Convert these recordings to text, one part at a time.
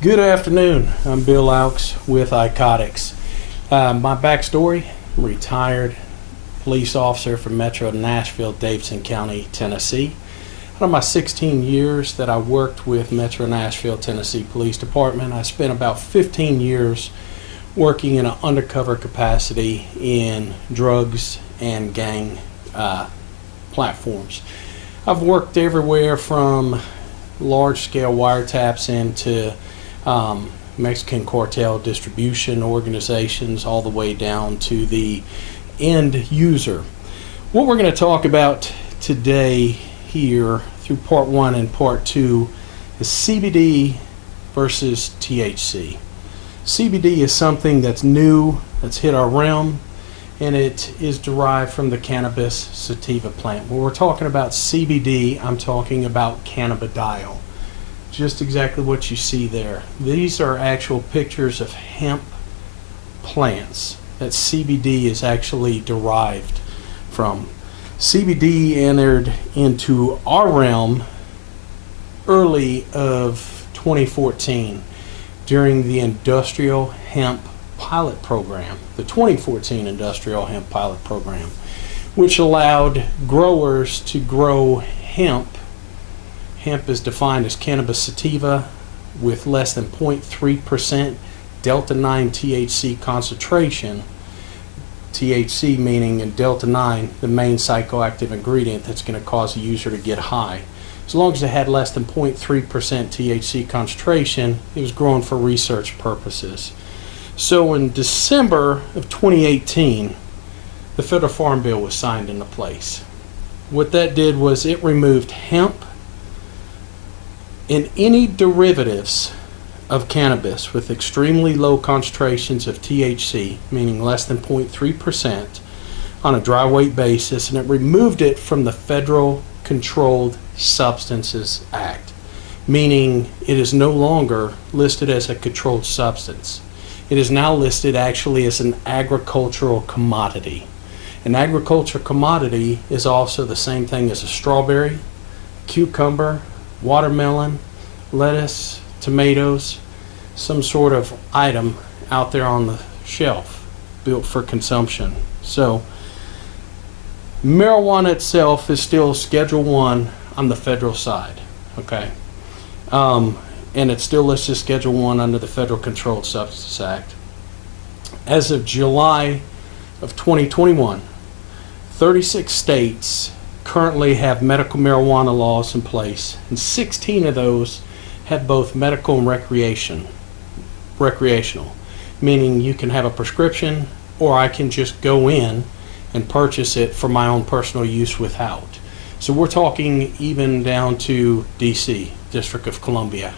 Good afternoon. I'm Bill Loucks with Icotics. My backstory: retired police officer from Metro Nashville, Davidson County, Tennessee. Out of my 16 years that I worked with Metro Nashville, Tennessee Police Department, I spent about 15 years working in an undercover capacity in drugs and gang platforms. I've worked everywhere from large-scale wiretaps into Mexican cartel distribution organizations all the way down to the end user. What we're going to talk about today here through part 1 and part 2 is CBD versus THC. CBD is something that's new, that's hit our realm, and it is derived from the cannabis sativa plant. When we're talking about CBD, I'm talking about cannabidiol. Just exactly what you see there. These are actual pictures of hemp plants that CBD is actually derived from. CBD entered into our realm early of 2014 during the Industrial Hemp Pilot Program, the 2014 Industrial Hemp Pilot Program, which allowed growers to grow hemp. Hemp is defined as cannabis sativa with less than 0.3% delta-9 THC concentration. THC meaning in delta-9, the main psychoactive ingredient that's going to cause a user to get high. As long as it had less than 0.3% THC concentration, it was grown for research purposes. So in December of 2018, the Federal Farm Bill was signed into place. What that did was it removed hemp and any derivatives of cannabis with extremely low concentrations of THC, meaning less than 0.3% on a dry weight basis, and it removed it from the Federal Controlled Substances Act, meaning it is no longer listed as a controlled substance. It is now listed actually as an agricultural commodity. An agricultural commodity is also the same thing as a strawberry, cucumber, watermelon, lettuce, tomatoes, some sort of item out there on the shelf built for consumption. So marijuana itself is still Schedule 1 on the federal side, okay? And it's still listed as Schedule 1 under the Federal Controlled Substances Act. As of July of 2021, 36 states currently have medical marijuana laws in place, and 16 of those have both medical and recreational, meaning you can have a prescription or I can just go in and purchase it for my own personal use without. So we're talking even down to DC, District of Columbia,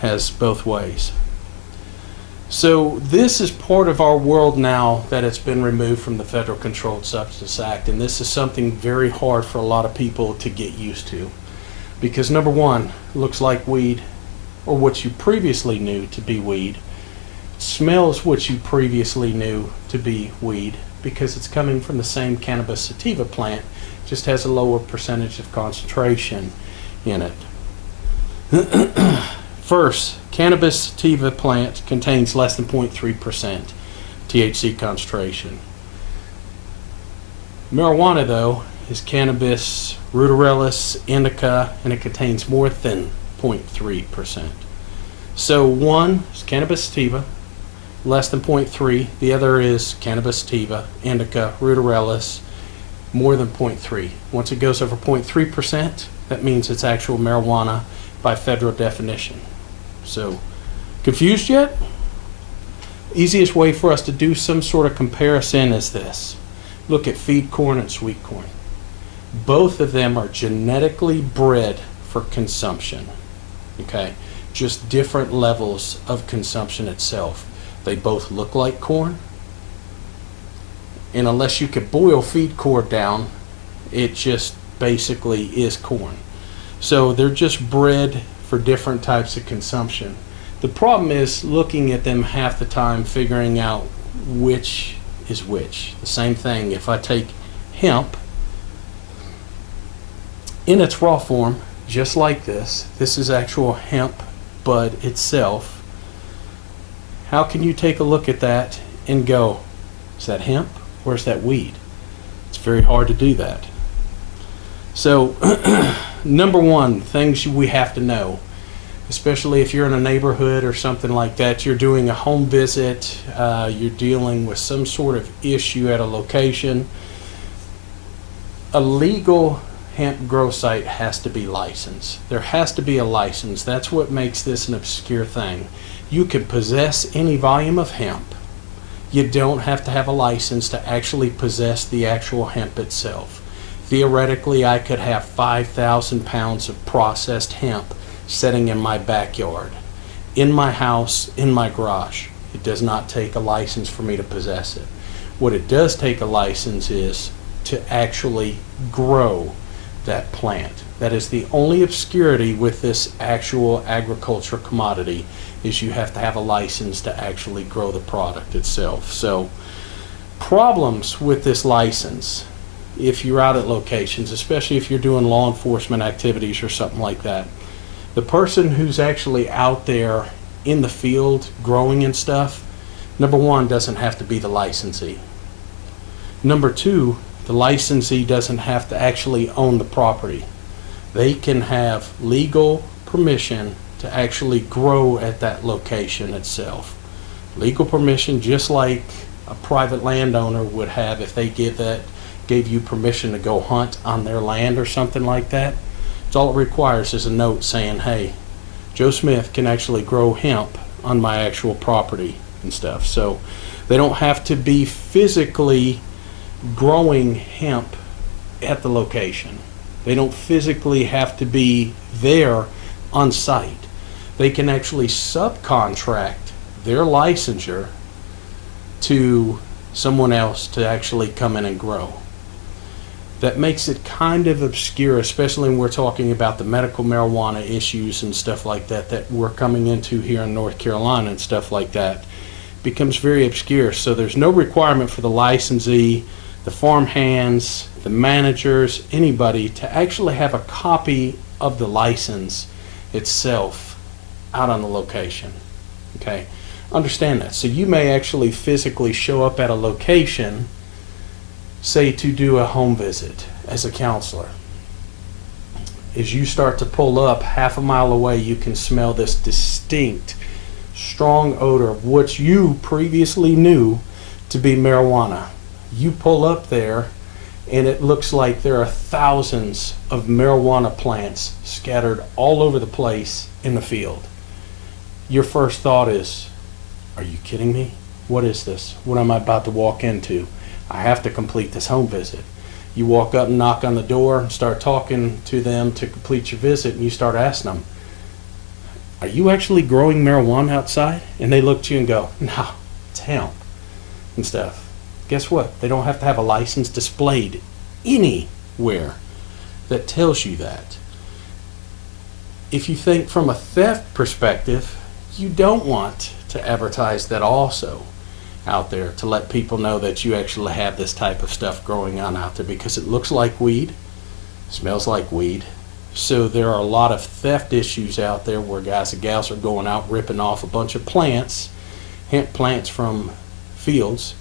has both ways. So this is part of our world now that it's been removed from the Federal Controlled Substances Act, and this is something very hard for a lot of people to get used to, because number one, it looks like weed, or what you previously knew to be weed. It smells what you previously knew to be weed, because it's coming from the same cannabis sativa plant, just has a lower percentage of concentration in it. First, cannabis sativa plant contains less than 0.3% THC concentration. Marijuana, though, is cannabis ruderalis indica, and it contains more than 0.3%. So one is cannabis sativa, less than 0.3. The other is cannabis sativa, indica, ruderalis, more than 0.3. Once it goes over 0.3%, that means it's actual marijuana by federal definition. So, confused yet? Easiest way for us to do some sort of comparison is this. Look at feed corn and sweet corn. Both of them are genetically bred for consumption. Okay? Just different levels of consumption itself. They both look like corn. And unless you could boil feed corn down, it just basically is corn. So they're just bred for different types of consumption. The problem is looking at them half the time, figuring out which is which. The same thing, if I take hemp in its raw form, just like this is actual hemp bud itself. How can you take a look at that and go, is that hemp or is that weed? It's very hard to do that. So number one, things we have to know, especially if you're in a neighborhood or something like that, you're doing a home visit, you're dealing with some sort of issue at a location, a legal hemp grow site has to be licensed. There has to be a license. That's what makes this an obscure thing. You can possess any volume of hemp. You don't have to have a license to actually possess the actual hemp itself. Theoretically, I could have 5,000 pounds of processed hemp sitting in my backyard, in my house, in my garage. It does not take a license for me to possess it. What it does take a license is to actually grow that plant. That is the only obscurity with this actual agricultural commodity, is you have to have a license to actually grow the product itself. So problems with this license, if you're out at locations, especially if you're doing law enforcement activities or something like that, the person who's actually out there in the field growing and stuff, number one, doesn't have to be the licensee. Number two, the licensee doesn't have to actually own the property. They can have legal permission to actually grow at that location itself. Legal permission, just like a private landowner would have if they gave you permission to go hunt on their land or something like that. It's all it requires is a note saying, hey, Joe Smith can actually grow hemp on my actual property and stuff. So they don't have to be physically growing hemp at the location. They don't physically have to be there on site. They can actually subcontract their licensure to someone else to actually come in and grow. That makes it kind of obscure, especially when we're talking about the medical marijuana issues and stuff like that that we're coming into here in North Carolina and stuff like that. It becomes very obscure. So there's no requirement for the licensee, the farm hands, the managers, anybody to actually have a copy of the license itself out on the location. Okay, understand that. So you may actually physically show up at a location, say to do a home visit as a counselor. As you start to pull up, half a mile away you can smell this distinct, strong odor of what you previously knew to be marijuana. You pull up there and it looks like there are thousands of marijuana plants scattered all over the place in the field. Your first thought is, are you kidding me? What is this? What am I about to walk into? I have to complete this home visit. You walk up and knock on the door and start talking to them to complete your visit, and you start asking them, are you actually growing marijuana outside? And they look at you and go, no, it's hemp and stuff. Guess what? They don't have to have a license displayed anywhere that tells you that. If you think from a theft perspective, you don't want to advertise that also out there to let people know that you actually have this type of stuff growing on out there, because it looks like weed, smells like weed. So there are a lot of theft issues out there where guys and gals are going out ripping off a bunch of plants, hemp plants from fields,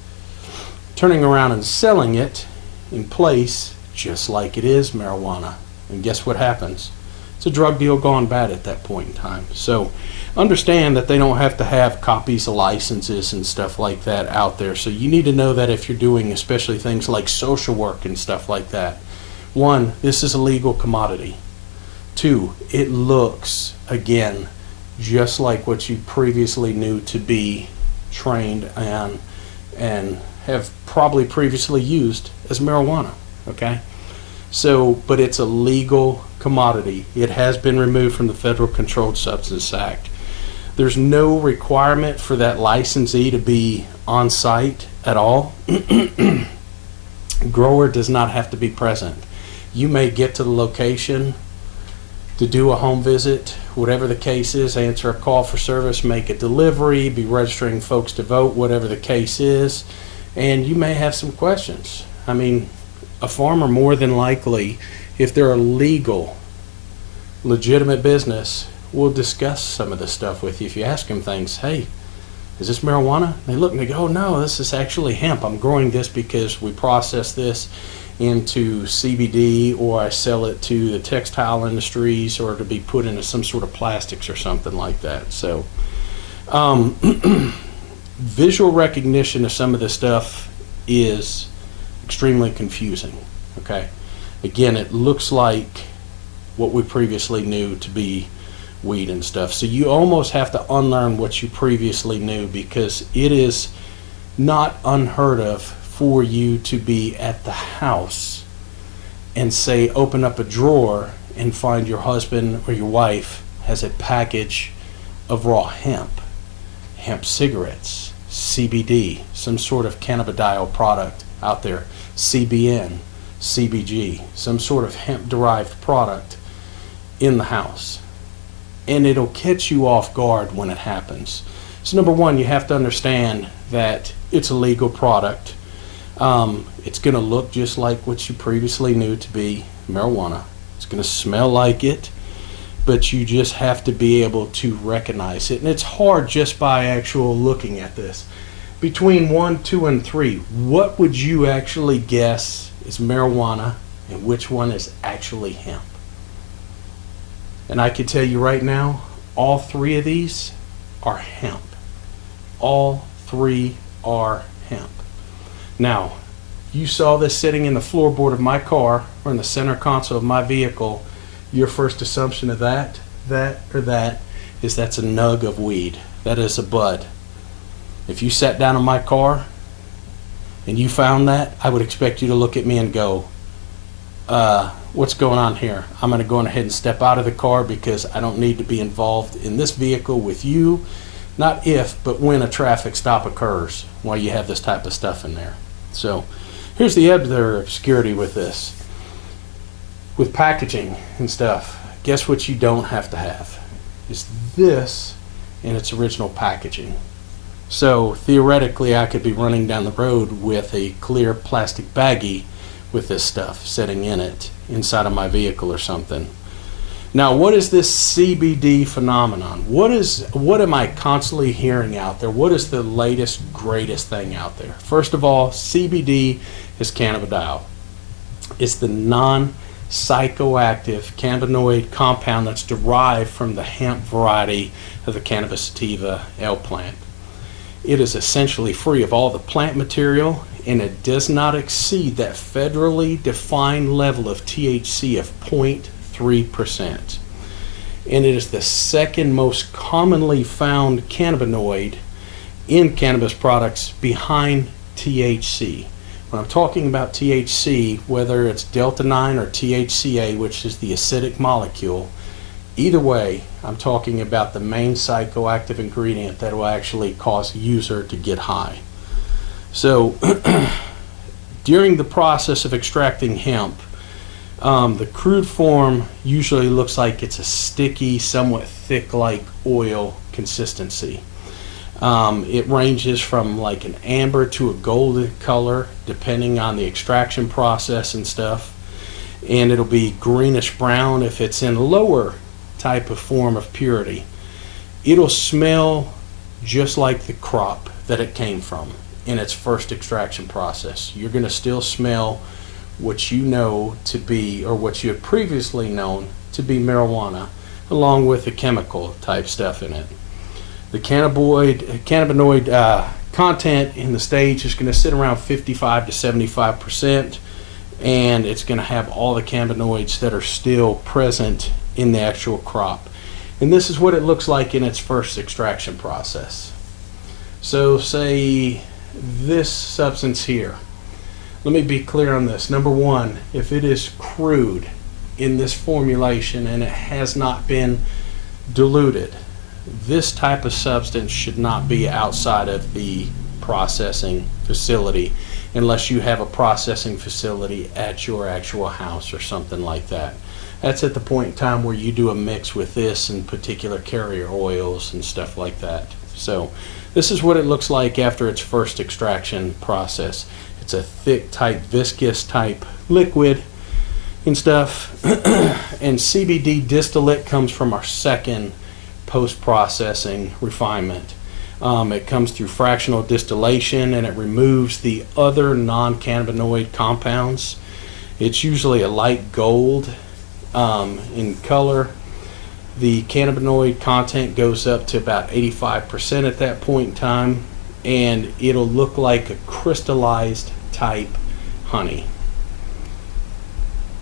turning around and selling it in place just like it is marijuana. And guess what happens? It's a drug deal gone bad at that point in time. So understand that they don't have to have copies of licenses and stuff like that out there. So you need to know that if you're doing especially things like social work and stuff like that. One, this is a legal commodity. Two, it looks, again, just like what you previously knew to be trained on and have probably previously used as marijuana, okay? So, but it's a legal commodity. It has been removed from the Federal Controlled Substances Act. There's no requirement for that licensee to be on site at all. Grower does not have to be present. You may get to the location to do a home visit, whatever the case is, answer a call for service, make a delivery, be registering folks to vote, whatever the case is, and you may have some questions. I mean, a farmer more than likely, if they're a legal, legitimate business, will discuss some of this stuff with you. If you ask them things, hey, is this marijuana? They look and they go, oh, no, this is actually hemp. I'm growing this because we process this into CBD, or I sell it to the textile industries, or to be put into some sort of plastics or something like that. So visual recognition of some of this stuff is extremely confusing. Okay, again, it looks like what we previously knew to be weed and stuff, so you almost have to unlearn what you previously knew, because it is not unheard of for you to be at the house and say, open up a drawer and find your husband or your wife has a package of raw hemp cigarettes, CBD, some sort of cannabidiol product out there, CBN, CBG, some sort of hemp-derived product in the house. And it'll catch you off guard when it happens. So number one, you have to understand that it's a legal product. It's going to look just like what you previously knew to be marijuana. It's going to smell like it, but you just have to be able to recognize it. And it's hard just by actual looking at this. Between 1, 2, and 3, what would you actually guess is marijuana and which one is actually hemp? And I can tell you right now, all 3 of these are hemp. All 3 are hemp. Now, you saw this sitting in the floorboard of my car or in the center console of my vehicle. Your first assumption of that is that's a nug of weed. That is a bud. If you sat down in my car and you found that, I would expect you to look at me and go, what's going on here? I'm going to go ahead and step out of the car, because I don't need to be involved in this vehicle with you. Not if, but when a traffic stop occurs while you have this type of stuff in there. So here's the other obscurity with this. With packaging and stuff, guess what you don't have to have? It's this in its original packaging. So theoretically, I could be running down the road with a clear plastic baggie with this stuff sitting in it inside of my vehicle or something. Now, what is this CBD phenomenon? What am I constantly hearing out there? What is the latest, greatest thing out there? First of all, CBD is cannabidiol. It's the non-psychoactive cannabinoid compound that's derived from the hemp variety of the cannabis sativa L plant. It is essentially free of all the plant material, and it does not exceed that federally defined level of THC of 0.3%. And it is the second most commonly found cannabinoid in cannabis products behind THC. When I'm talking about THC, whether it's Delta 9 or THCA, which is the acidic molecule, either way, I'm talking about the main psychoactive ingredient that will actually cause a user to get high. So during the process of extracting hemp, the crude form usually looks like it's a sticky, somewhat thick like oil consistency. It ranges from like an amber to a golden color depending on the extraction process and stuff, and it'll be greenish brown if it's in lower type of form of purity. It'll smell just like the crop that it came from in its first extraction process. You're going to still smell what you know to be, or what you had previously known to be marijuana, along with the chemical type stuff in it. The cannabinoid content in the stage is going to sit around 55 to 75%, and it's going to have all the cannabinoids that are still present in the actual crop. And this is what it looks like in its first extraction process. So say this substance here. Let me be clear on this. Number one, if it is crude in this formulation and it has not been diluted, this type of substance should not be outside of the processing facility unless you have a processing facility at your actual house or something like that. That's at the point in time where you do a mix with this and particular carrier oils and stuff like that. So this is what it looks like after its first extraction process. It's a thick type, viscous type liquid and stuff. And CBD distillate comes from our second post-processing refinement. It comes through fractional distillation, and it removes the other non-cannabinoid compounds. It's usually a light gold in color. The cannabinoid content goes up to about 85% at that point in time, and it'll look like a crystallized type honey.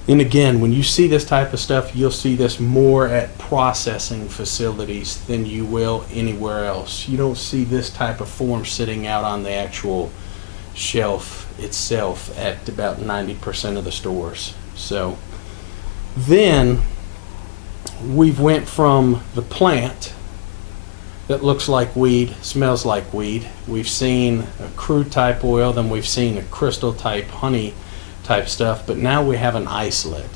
And again, when you see this type of stuff, you'll see this more at processing facilities than you will anywhere else. You don't see this type of form sitting out on the actual shelf itself at about 90% of the stores. So then we've went from the plant that looks like weed, smells like weed. We've seen a crude type oil, then we've seen a crystal type honey type stuff, but now we have an isolate.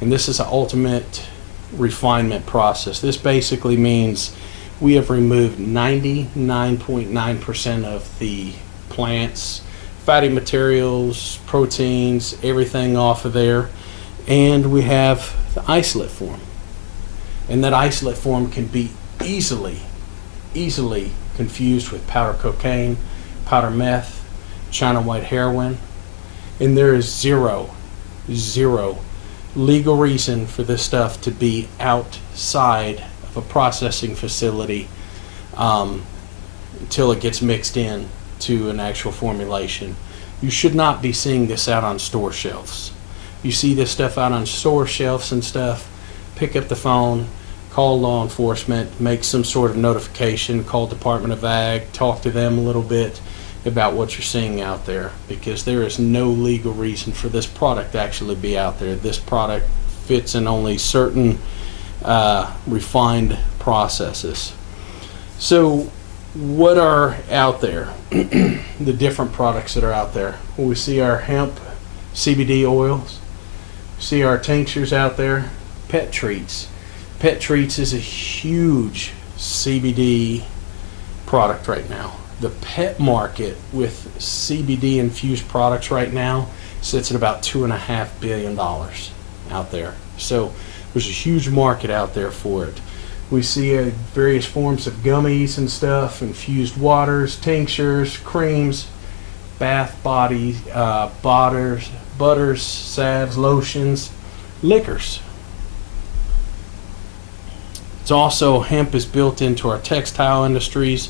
And this is an ultimate refinement process. This basically means we have removed 99.9% of the plant's fatty materials, proteins, everything off of there, and we have the isolate form. And that isolate form can be easily confused with powder cocaine, powder meth, China white heroin, and there is zero legal reason for this stuff to be outside of a processing facility until it gets mixed in to an actual formulation. You should not be seeing this out on store shelves. You see this stuff out on store shelves and stuff, pick up the phone, call law enforcement, make some sort of notification, call Department of Ag, talk to them a little bit about what you're seeing out there, because there is no legal reason for this product to actually be out there. This product fits in only certain refined processes. So what are out there? The different products that are out there. Well, we see our hemp CBD oils, see our tinctures out there, pet treats. Pet treats is a huge CBD product right now. The pet market with CBD infused products right now sits at about $2.5 billion out there. So there's a huge market out there for it. We see various forms of gummies and stuff, infused waters, tinctures, creams, bath body, butters, salves, lotions, liquors. It's also, hemp is built into our textile industries,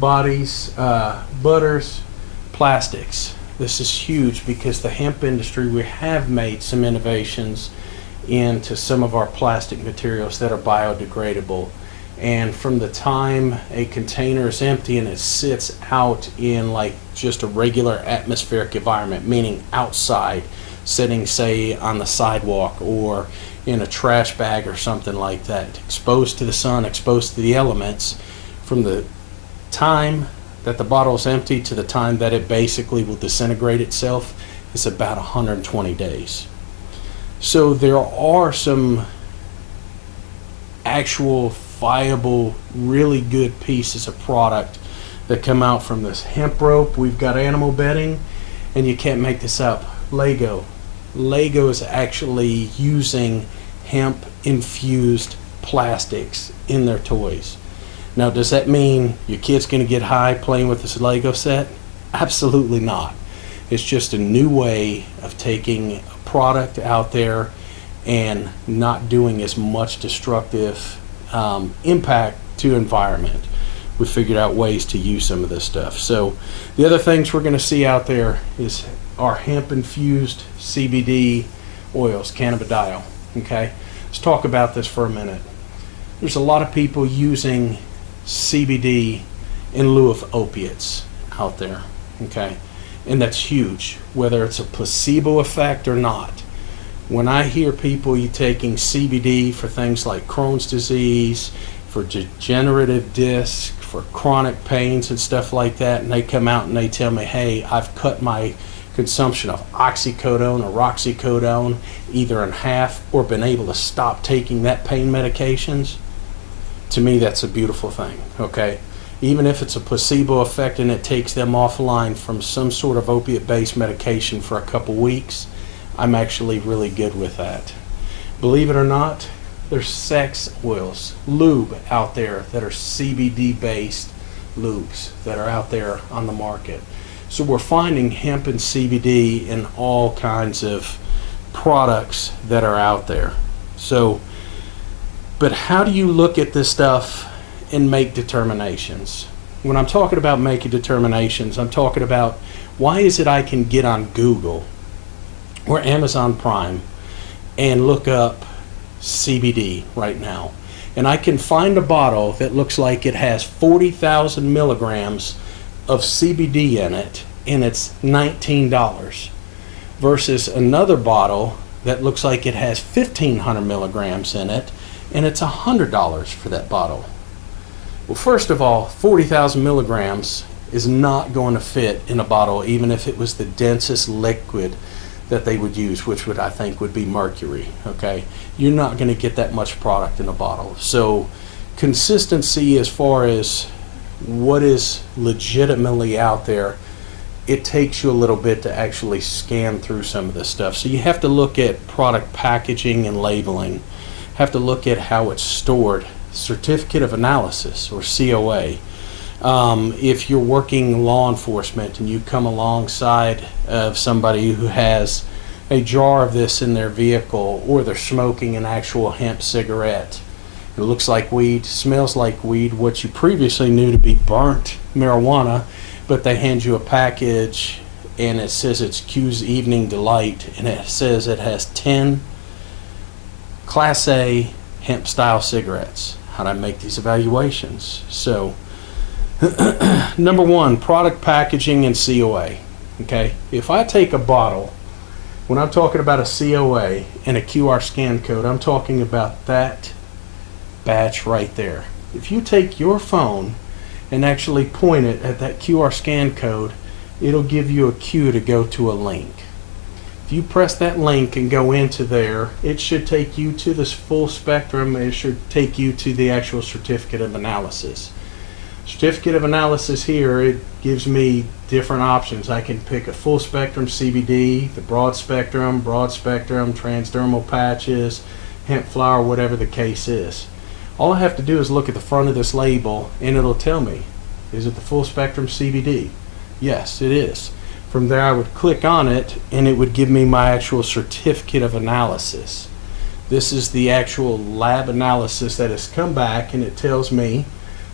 bodies, butters, plastics. This is huge because the hemp industry, we have made some innovations into some of our plastic materials that are biodegradable. And from the time a container is empty and it sits out in like just a regular atmospheric environment, meaning outside, sitting say on the sidewalk or in a trash bag or something like that, exposed to the sun, exposed to the elements, from the time that the bottle is empty to the time that it basically will disintegrate itself is about 120 days. So there are some actual viable, really good pieces of product that come out from this hemp rope. We've got animal bedding, and you can't make this up. Lego is actually using hemp infused plastics in their toys. Now, does that mean your kid's going to get high playing with this Lego set? Absolutely not. It's just a new way of taking a product out there and not doing as much destructive impact to environment. We figured out ways to use some of this stuff. So the other things we're going to see out there is our hemp infused CBD oils, cannabidiol. Okay, let's talk about this for a minute. There's a lot of people using CBD in lieu of opiates out there. Okay, and that's huge, whether it's a placebo effect or not. When I hear people taking CBD for things like Crohn's disease, for degenerative disc, for chronic pains and stuff like that, and they come out and they tell me, hey, I've cut my consumption of oxycodone or roxicodone either in half or been able to stop taking that pain medications, to me that's a beautiful thing. Okay, even if it's a placebo effect and it takes them offline from some sort of opiate-based medication for a couple weeks, I'm actually really good with that. Believe it or not, there's sex oils, lube out there that are CBD based lubes that are out there on the market. So we're finding hemp and CBD in all kinds of products that are out there. So, but how do you look at this stuff and make determinations? When I'm talking about making determinations, I'm talking about why is it I can get on Google or Amazon Prime and look up CBD right now, and I can find a bottle that looks like it has 40,000 milligrams of CBD in it, and it's $19, versus another bottle that looks like it has 1,500 milligrams in it, and it's $100 for that bottle. Well, first of all, 40,000 milligrams is not going to fit in a bottle, even if it was the densest liquid that they would use, which I think would be mercury. Okay, you're not going to get that much product in a bottle. So consistency as far as what is legitimately out there, it takes you a little bit to actually scan through some of this stuff. So you have to look at product packaging and labeling, have to look at how it's stored, certificate of analysis or COA. If you're working law enforcement and you come alongside of somebody who has a jar of this in their vehicle, or they're smoking an actual hemp cigarette, it looks like weed, smells like weed, what you previously knew to be burnt marijuana, but they hand you a package and it says it's Q's Evening Delight, and it says it has 10 Class A hemp style cigarettes. How do I make these evaluations? So number one, product packaging and COA. Okay, if I take a bottle, when I'm talking about a COA and a QR scan code, I'm talking about that batch right there. If you take your phone and actually point it at that QR scan code, it'll give you a cue to go to a link. If you press that link and go into there, it should take you to this full spectrum. It should take you to the actual certificate of analysis. Certificate of analysis here, it gives me different options. I can pick a full spectrum CBD, the broad spectrum, transdermal patches, hemp flower, whatever the case is. All I have to do is look at the front of this label and it'll tell me, is it the full spectrum CBD? Yes, it is. From there I would click on it and it would give me my actual certificate of analysis. This is the actual lab analysis that has come back, and it tells me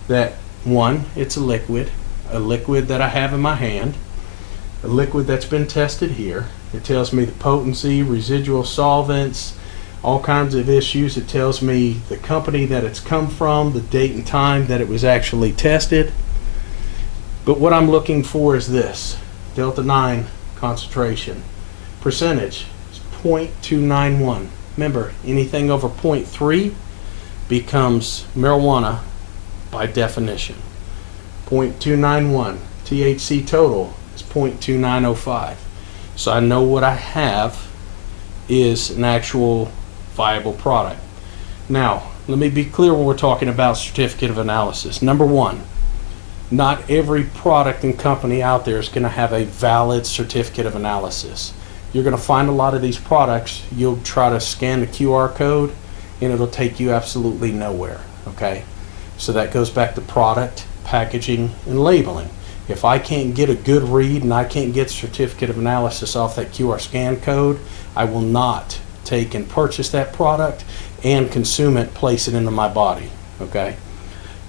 that one, it's a liquid that I have in my hand, a liquid that's been tested here. It tells me the potency, residual solvents, all kinds of issues. It tells me the company that it's come from, the date and time that it was actually tested. But what I'm looking for is this, Delta 9 concentration. Percentage is 0.291. Remember, anything over 0.3 becomes marijuana by definition. 0.291. THC total is 0.2905. So I know what I have is an actual viable product. Now, let me be clear when we're talking about certificate of analysis. Number one, not every product and company out there is going to have a valid certificate of analysis. You're going to find a lot of these products, you'll try to scan the QR code and it'll take you absolutely nowhere. Okay? So that goes back to product, packaging, and labeling. If I can't get a good read and I can't get certificate of analysis off that QR scan code, I will not take and purchase that product and consume it, place it into my body. Okay?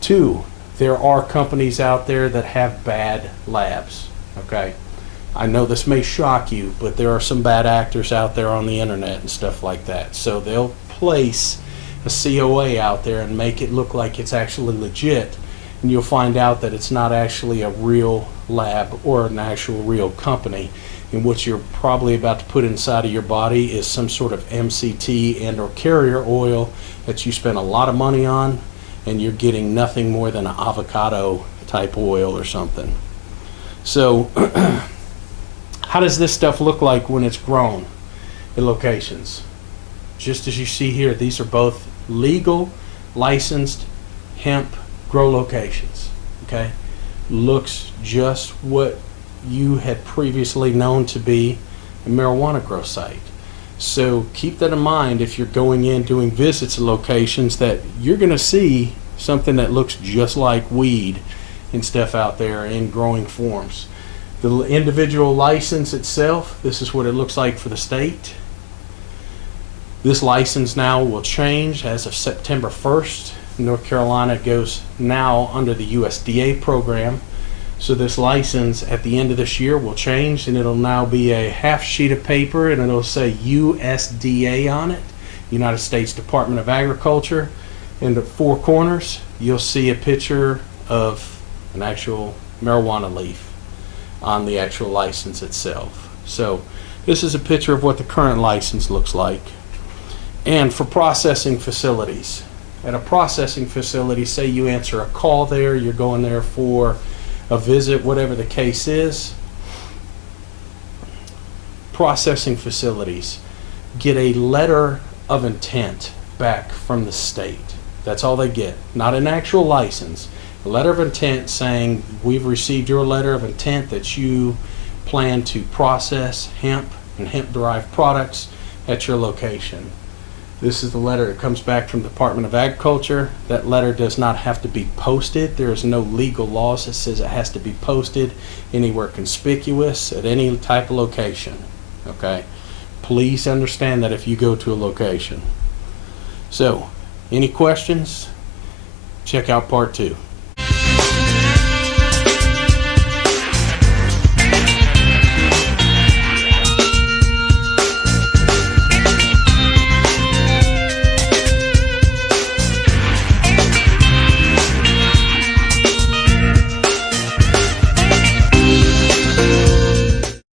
Two, there are companies out there that have bad labs. Okay? I know this may shock you, but there are some bad actors out there on the internet and stuff like that. So they'll place a COA out there and make it look like it's actually legit, and you'll find out that it's not actually a real lab or an actual real company, and what you're probably about to put inside of your body is some sort of MCT and or carrier oil that you spent a lot of money on, and you're getting nothing more than an avocado type oil or something. So how does this stuff look like when it's grown in locations? Just as you see here, these are both legal, licensed hemp grow locations. Okay, looks just what you had previously known to be a marijuana grow site. So keep that in mind if you're going in doing visits to locations, that you're going to see something that looks just like weed and stuff out there in growing forms. The individual license itself, this is what it looks like for the state. This license now will change as of September 1st. North Carolina goes now under the USDA program. So this license at the end of this year will change, and it'll now be a half sheet of paper, and it'll say USDA on it, United States Department of Agriculture. In the four corners, you'll see a picture of an actual marijuana leaf on the actual license itself. So this is a picture of what the current license looks like. And for processing facilities, at a processing facility, say you answer a call there, you're going there for a visit, whatever the case is. Processing facilities get a letter of intent back from the state. That's all they get, not an actual license. A letter of intent saying, we've received your letter of intent that you plan to process hemp and hemp-derived products at your location. This is the letter that comes back from the Department of Agriculture. That letter does not have to be posted. There is no legal laws that says it has to be posted anywhere conspicuous at any type of location. Okay? Please understand that if you go to a location. So, any questions? Check out part 2.